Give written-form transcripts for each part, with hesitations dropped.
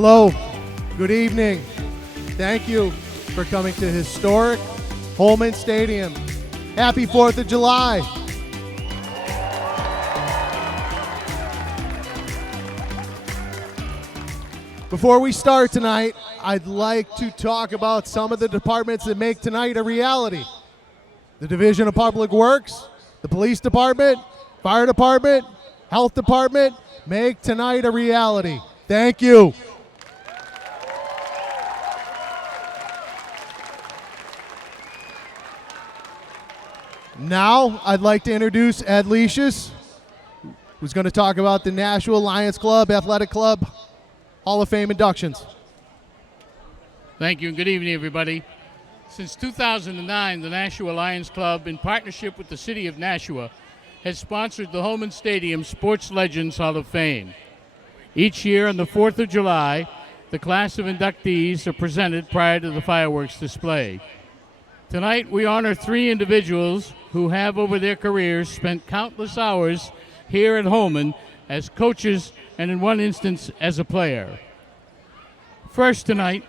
Hello, good evening. Thank you for coming to historic Holman Stadium. Happy 4th of July. Before we start tonight, I'd like to talk about some of the departments that make tonight a reality. The Division of Public Works, the Police Department, Fire Department, Health Department make tonight a reality. Thank you. Now, I'd like to introduce Ed Leicius, who's going to talk about the Nashua Lions Club Athletic Club Hall of Fame inductions. Thank you, and good evening, everybody. Since 2009, the Nashua Lions Club, in partnership with the City of Nashua, has sponsored the Holman Stadium Sports Legends Hall of Fame. Each year on the 4th of July, the class of inductees are presented prior to the fireworks display. Tonight, we honor 3 individuals who have, over their careers, spent countless hours here at Holman as coaches and, in one instance, as a player. First tonight,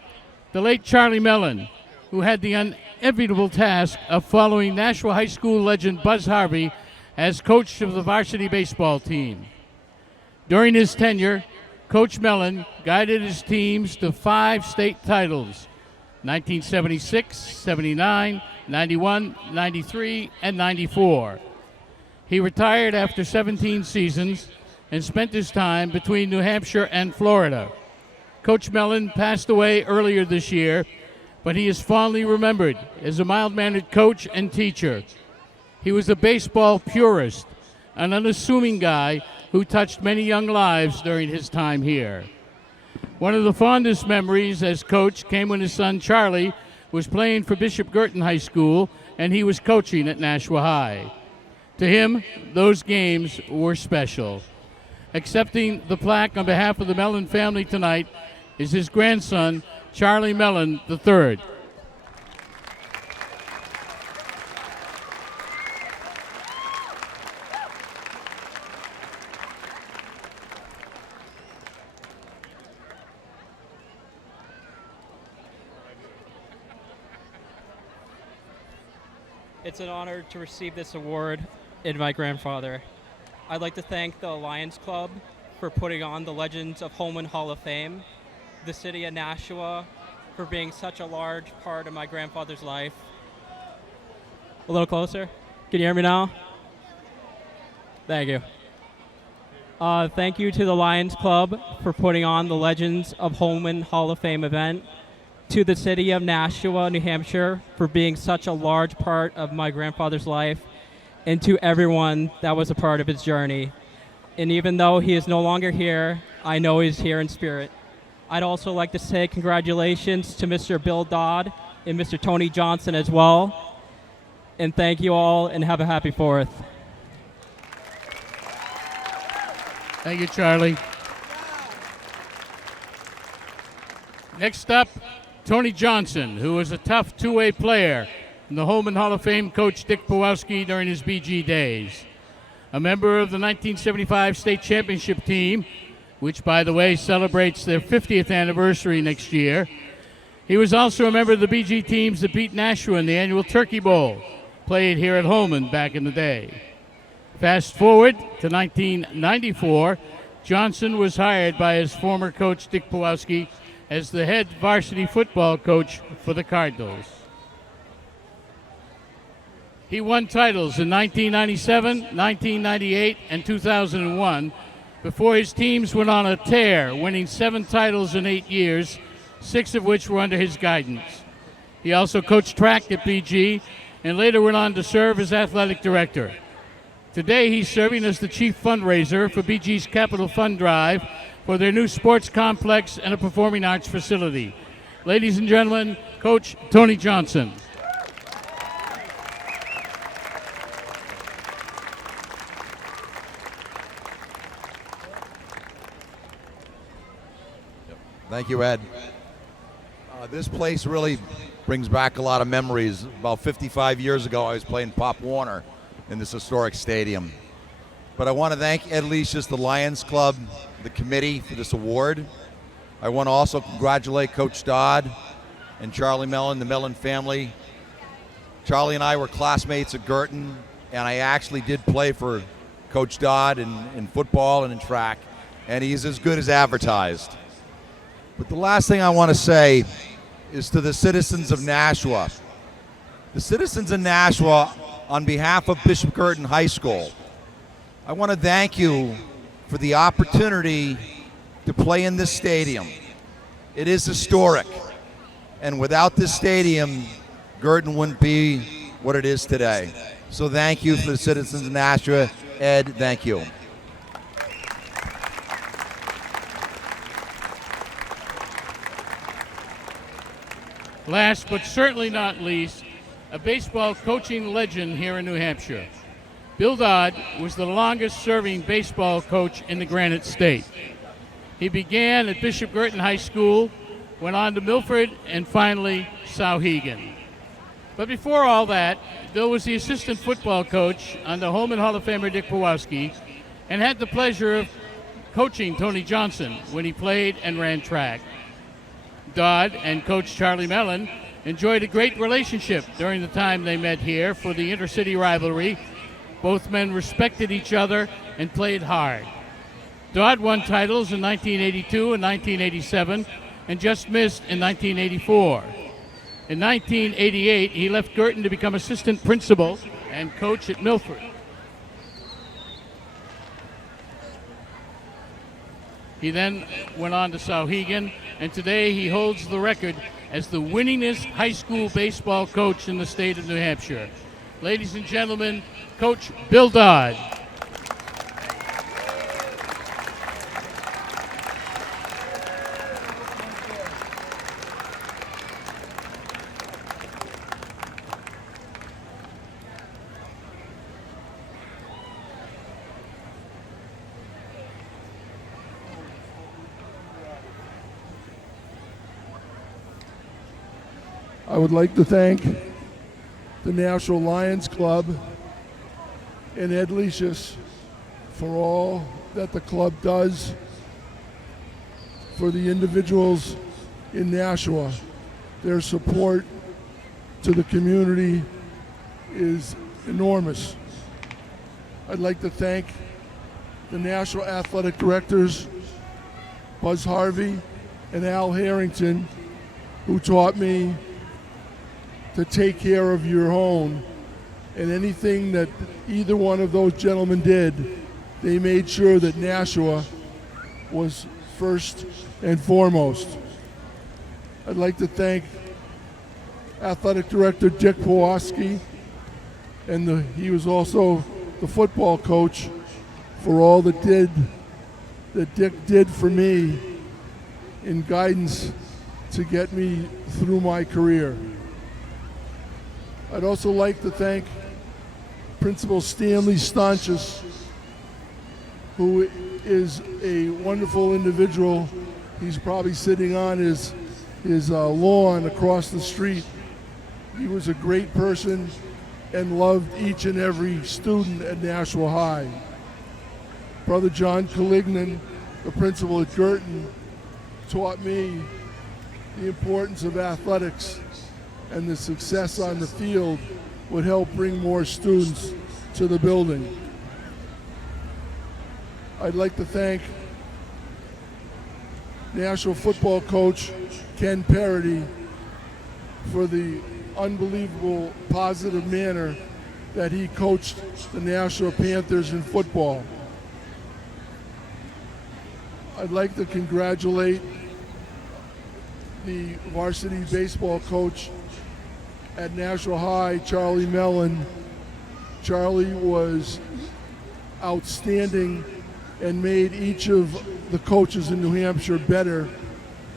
the late Charlie Mellon, who had the unenviable task of following Nashua High School legend Buzz Harvey as coach of the varsity baseball team. During his tenure, Coach Mellon guided his teams to 5 state titles: 1976, 79, 91, 93, and 94. He retired after 17 seasons and spent his time between New Hampshire and Florida. Coach Mellon passed away earlier this year, but he is fondly remembered as a mild-mannered coach and teacher. He was a baseball purist, an unassuming guy who touched many young lives during his time here. One of the fondest memories as coach came when his son Charlie was playing for Bishop Girton High School and he was coaching at Nashua High. To him, those games were special. Accepting the plaque on behalf of the Mellon family tonight is his grandson, Charlie Mellon III. It's an honor to receive this award and my grandfather. I'd like to thank the Lions Club for putting on the Legends of Holman Hall of Fame, the City of Nashua for being such a large part of my grandfather's life. A little closer. Can you hear me now? Thank you. Thank you to the Lions Club for putting on the Legends of Holman Hall of Fame event, to the City of Nashua, New Hampshire, for being such a large part of my grandfather's life, and to everyone that was a part of his journey. And even though he is no longer here, I know he's here in spirit. I'd also like to say congratulations to Mr. Bill Dodd and Mr. Tony Johnson as well. And thank you all, and have a happy 4th. Thank you, Charlie. Next up, Tony Johnson, who was a tough two-way player, and the Holman Hall of Fame coach Dick Pawlowski during his BG days. A member of the 1975 state championship team, which, by the way, celebrates their 50th anniversary next year. He was also a member of the BG teams that beat Nashua in the annual Turkey Bowl, played here at Holman back in the day. Fast forward to 1994, Johnson was hired by his former coach Dick Pawlowski as the head varsity football coach for the Cardinals. He won titles in 1997, 1998, and 2001 before his teams went on a tear, winning 7 titles in 8 years, 6 of which were under his guidance. He also coached track at BG and later went on to serve as athletic director. Today, he's serving as the chief fundraiser for BG's Capital Fund Drive for their new sports complex and a performing arts facility. Ladies and gentlemen, Coach Tony Johnson. Thank you, Ed. This place really brings back a lot of memories. About 55 years ago, I was playing Pop Warner in this historic stadium. But I want to thank Ed Leicius, the Lions Club, the committee for this award. I want to also congratulate Coach Dodd and Charlie Mellon, the Mellon family. Charlie and I were classmates at Girton, and I actually did play for Coach Dodd in football and in track, and he's as good as advertised. But the last thing I want to say is to the citizens of Nashua. The citizens of Nashua, on behalf of Bishop Girton High School, I want to thank you for the opportunity to play in this stadium. It is historic, and without this stadium, Girton wouldn't be what it is today. So thank you for the citizens of Nashua. Ed, thank you. Last but certainly not least, a baseball coaching legend here in New Hampshire. Bill Dodd was the longest-serving baseball coach in the Granite State. He began at Bishop Girton High School, went on to Milford, and finally Sauhegan. But before all that, Bill was the assistant football coach under Holman Hall of Famer Dick Pawlowski and had the pleasure of coaching Tony Johnson when he played and ran track. Dodd and Coach Charlie Mellon enjoyed a great relationship during the time they met here for the intercity rivalry. Both men respected each other and played hard. Dodd won titles in 1982 and 1987 and just missed in 1984. In 1988, he left Girton to become assistant principal and coach at Milford. He then went on to Sauhegan, and today he holds the record as the winningest high school baseball coach in the state of New Hampshire. Ladies and gentlemen, Coach Bill Dodd. I would like to thank the National Lions Club and Ed Leicius for all that the club does for the individuals in Nashua. Their support to the community is enormous. I'd like to thank the National Athletic Directors, Buzz Harvey and Al Harrington, who taught me to take care of your own, and anything that either one of those gentlemen did, they made sure that Nashua was first and foremost. I'd like to thank Athletic Director Dick Pawlowski, and he was also the football coach, for all that Dick did for me in guidance to get me through my career. I'd also like to thank Principal Stanley Stanchis, who is a wonderful individual. He's probably sitting on his lawn across the street. He was a great person and loved each and every student at Nashua High. Brother John Calignan, the principal at Girton, taught me the importance of athletics, and the success on the field would help bring more students to the building. I'd like to thank National football coach Ken Parody for the unbelievable positive manner that he coached the Nashua Panthers in football. I'd like to congratulate the varsity baseball coach at Nashua High, Charlie Mellon. Charlie was outstanding and made each of the coaches in New Hampshire better,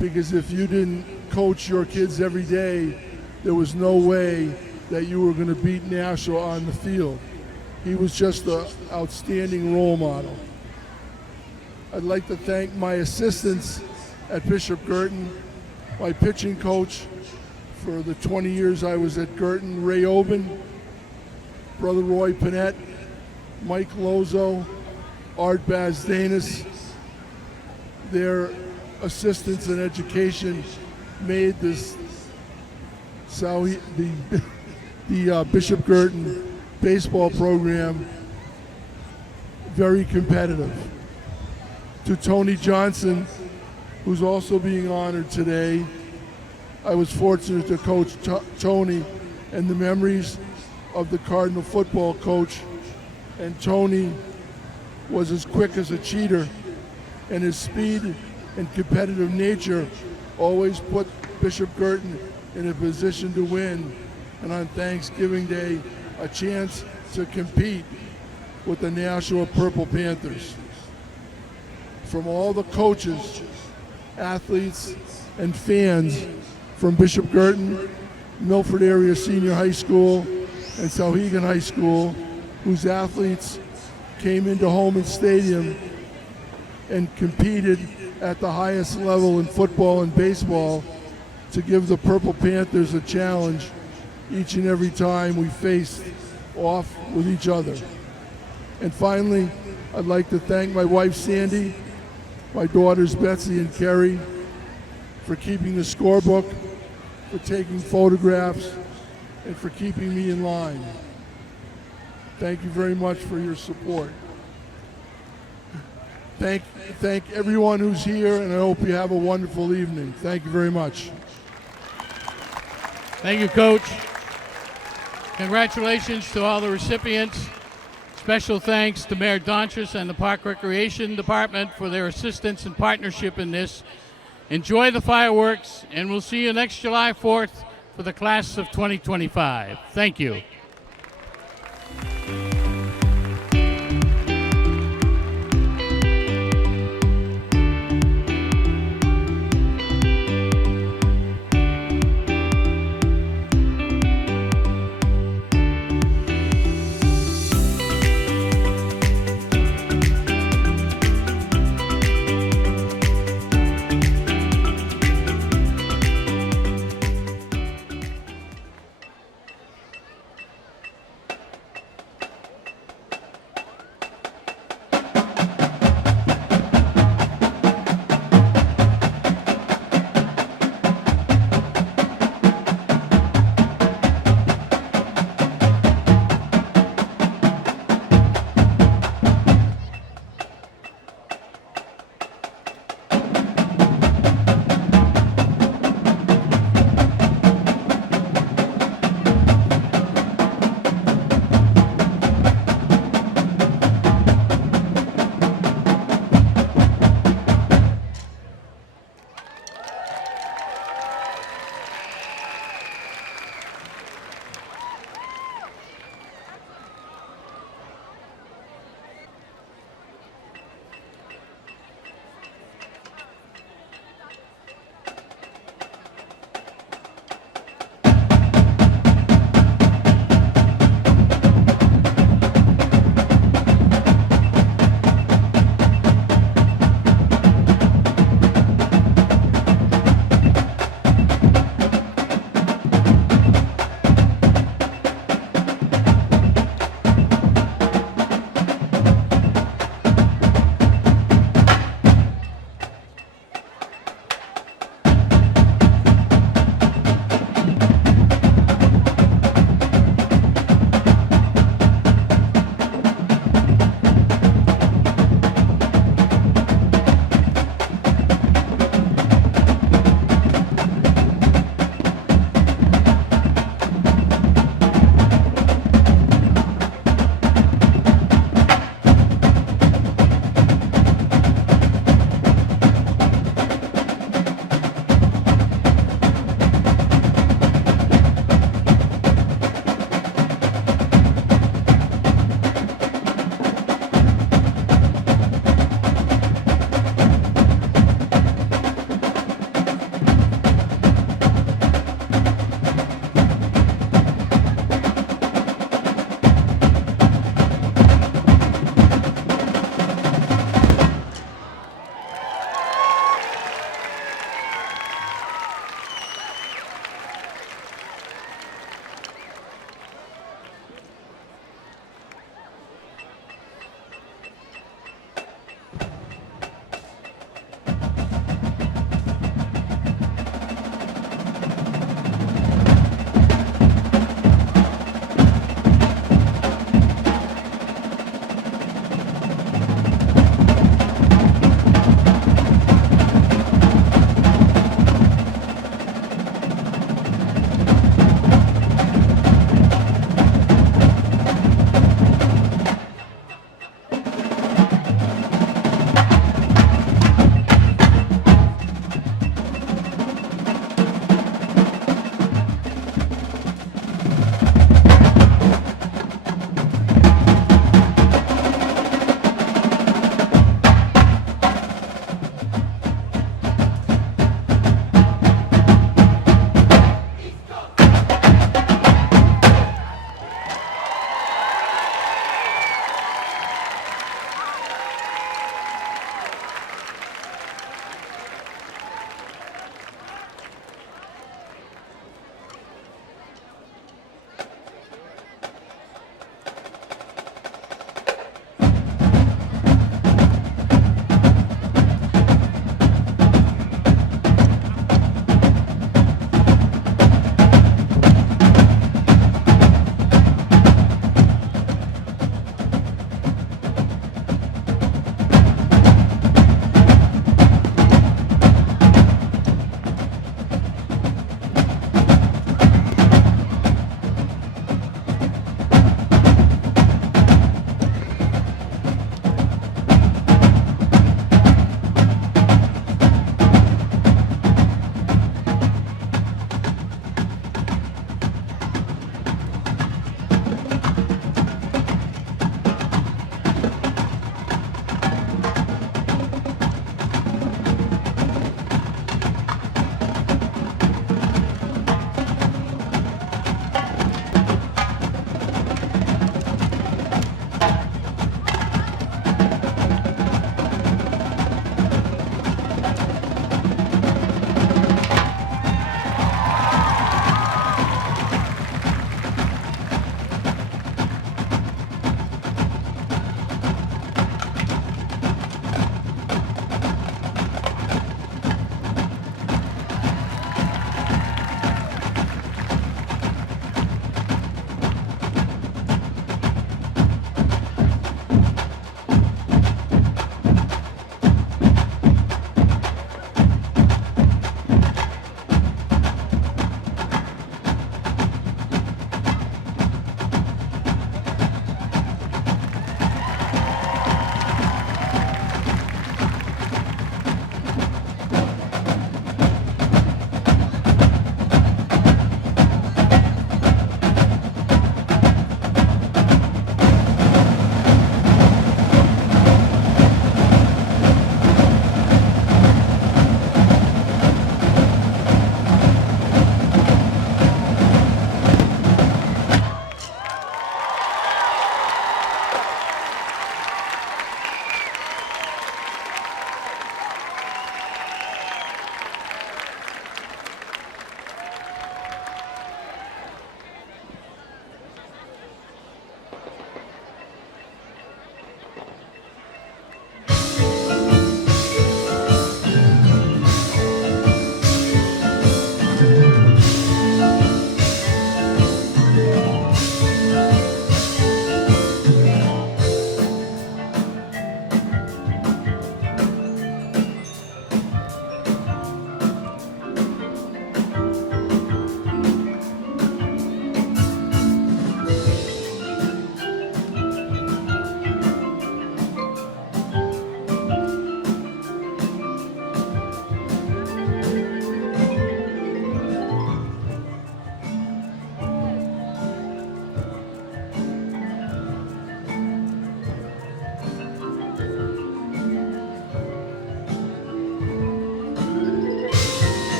because if you didn't coach your kids every day, there was no way that you were going to beat Nashua on the field. He was just an outstanding role model. I'd like to thank my assistants at Bishop Girton, my pitching coach for the 20 years I was at Girton, Ray Oben, Brother Roy Panett, Mike Lozo, Art Bazdanis. Their assistance in education made this the Bishop Girton baseball program very competitive. To Tony Johnson, who's also being honored today, I was fortunate to coach Tony, and the memories of the Cardinal football coach. And Tony was as quick as a cheater, and his speed and competitive nature always put Bishop Girton in a position to win, and on Thanksgiving Day, a chance to compete with the Nashua Purple Panthers. From all the coaches, athletes, and fans from Bishop Girton, Milford Area Senior High School, and Sauhegan High School, whose athletes came into Holman Stadium and competed at the highest level in football and baseball to give the Purple Panthers a challenge each and every time we faced off with each other. And finally, I'd like to thank my wife Sandy, my daughters Betsy and Kerry for keeping the scorebook, for taking photographs, and for keeping me in line. Thank you very much for your support. Thank everyone who's here, and I hope you have a wonderful evening. Thank you very much. Thank you, Coach. Congratulations to all the recipients. Special thanks to Mayor Dontras and the Park Recreation Department for their assistance and partnership in this. Enjoy the fireworks, and we'll see you next July 4th for the class of 2025. Thank you.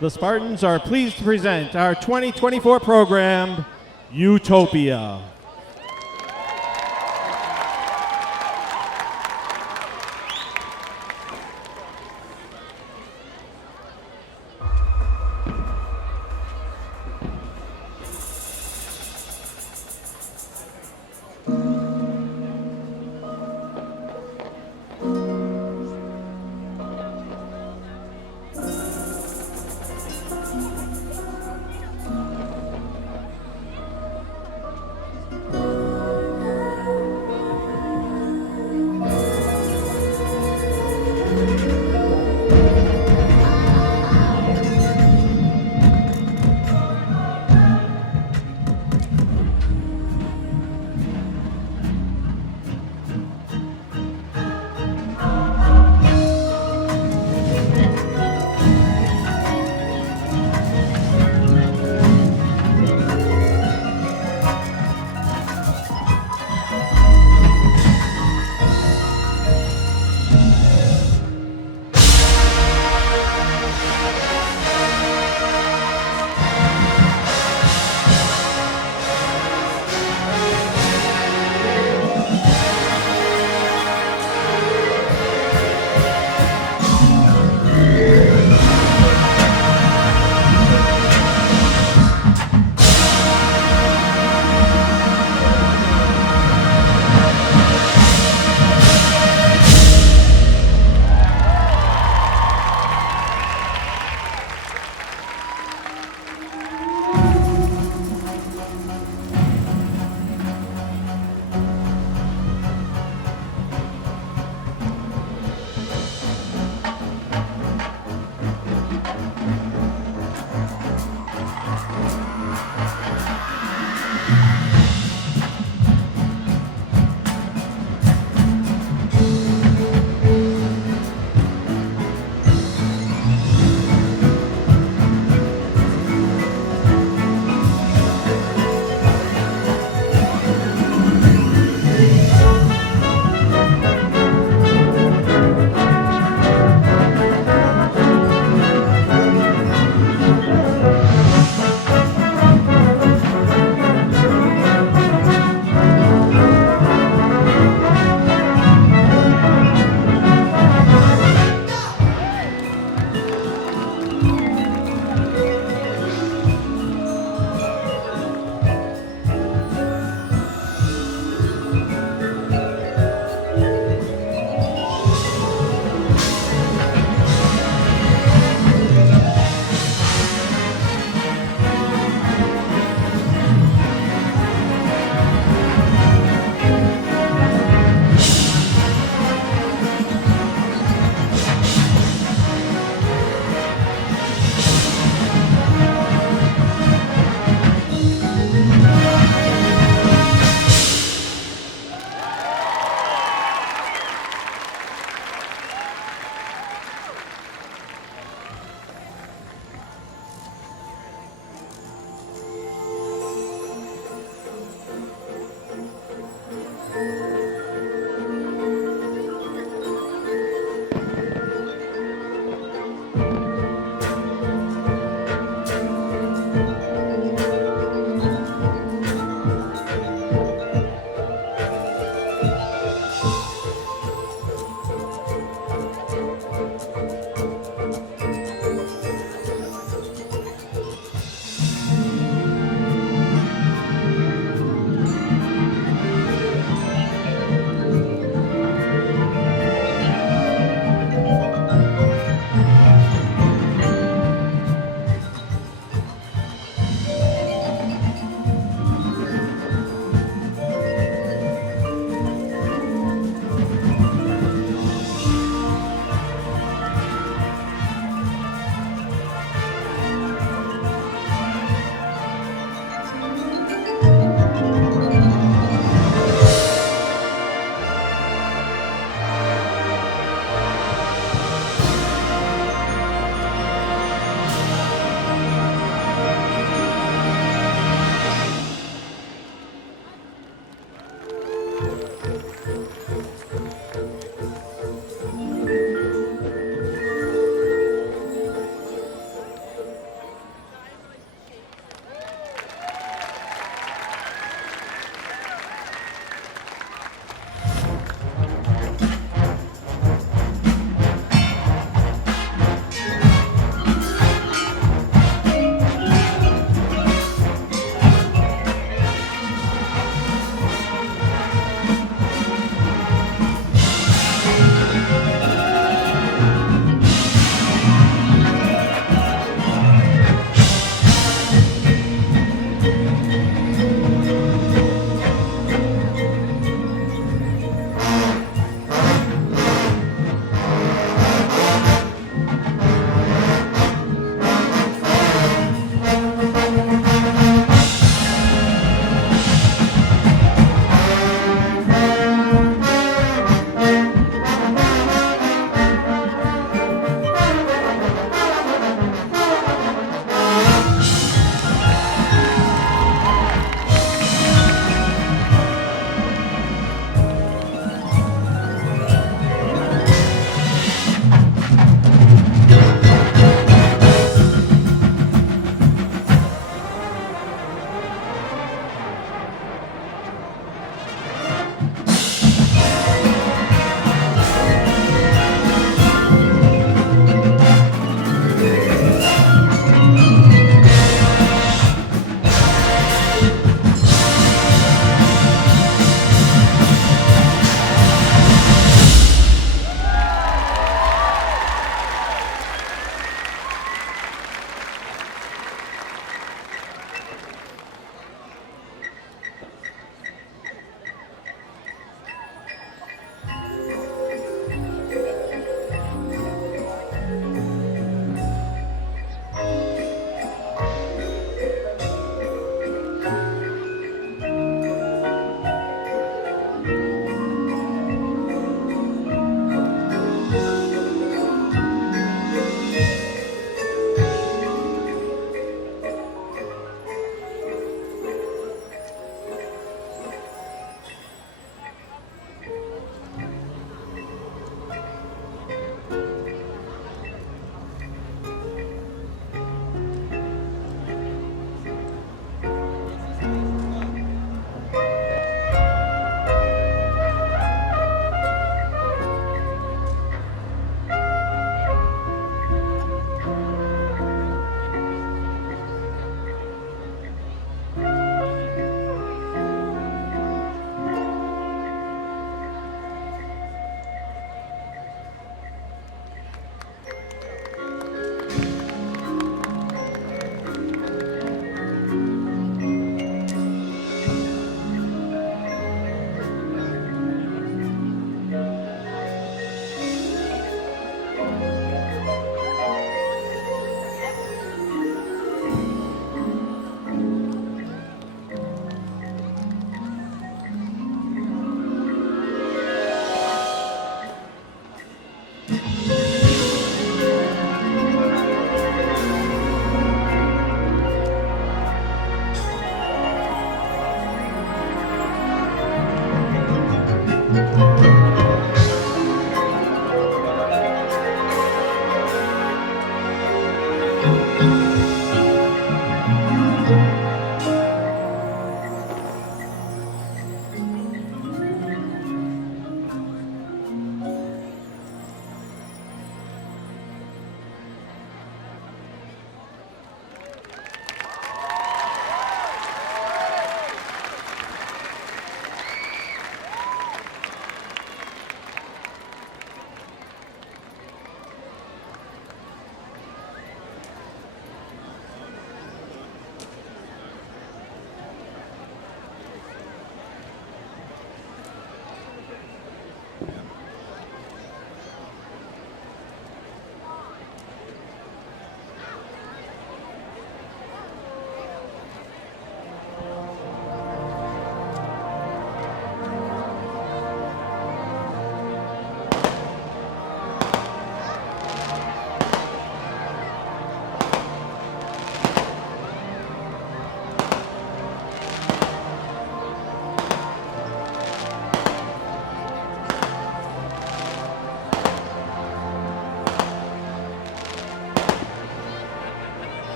the Spartans are pleased to present our 2024 program, Utopia.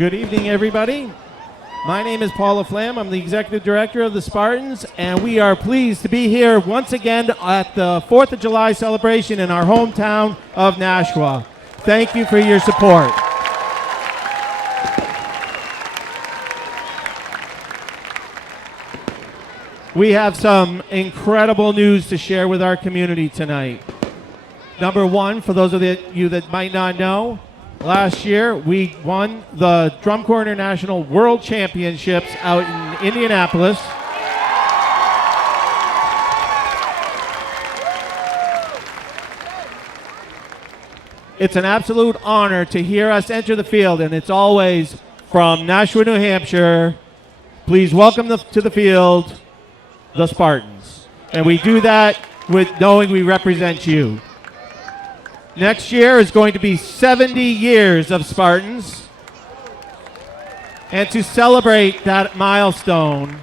Good evening, everybody. My name is Paula Flam. I'm the executive director of the Spartans, and we are pleased to be here once again at the 4th of July celebration in our hometown of Nashua. Thank you for your support. We have some incredible news to share with our community tonight. Number one, for those of you that might not know, last year we won the Drum Corps International World Championships out in Indianapolis. It's an absolute honor to hear us enter the field, and it's always from Nashua, New Hampshire. Please welcome to the field the Spartans. And we do that with knowing we represent you. Next year is going to be 70 years of Spartans. And to celebrate that milestone,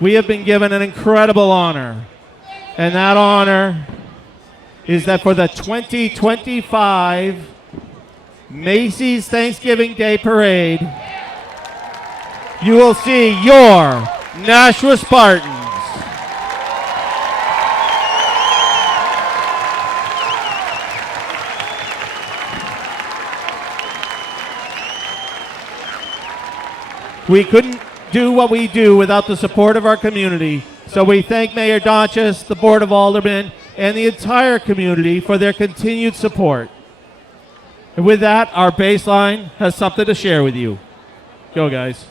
we have been given an incredible honor. And that honor is that for the 2025 Macy's Thanksgiving Day Parade, you will see your Nashua Spartans. We couldn't do what we do without the support of our community. So we thank Mayor Donchis, the Board of Aldermen, and the entire community for their continued support. And with that, our baseline has something to share with you. Go, guys.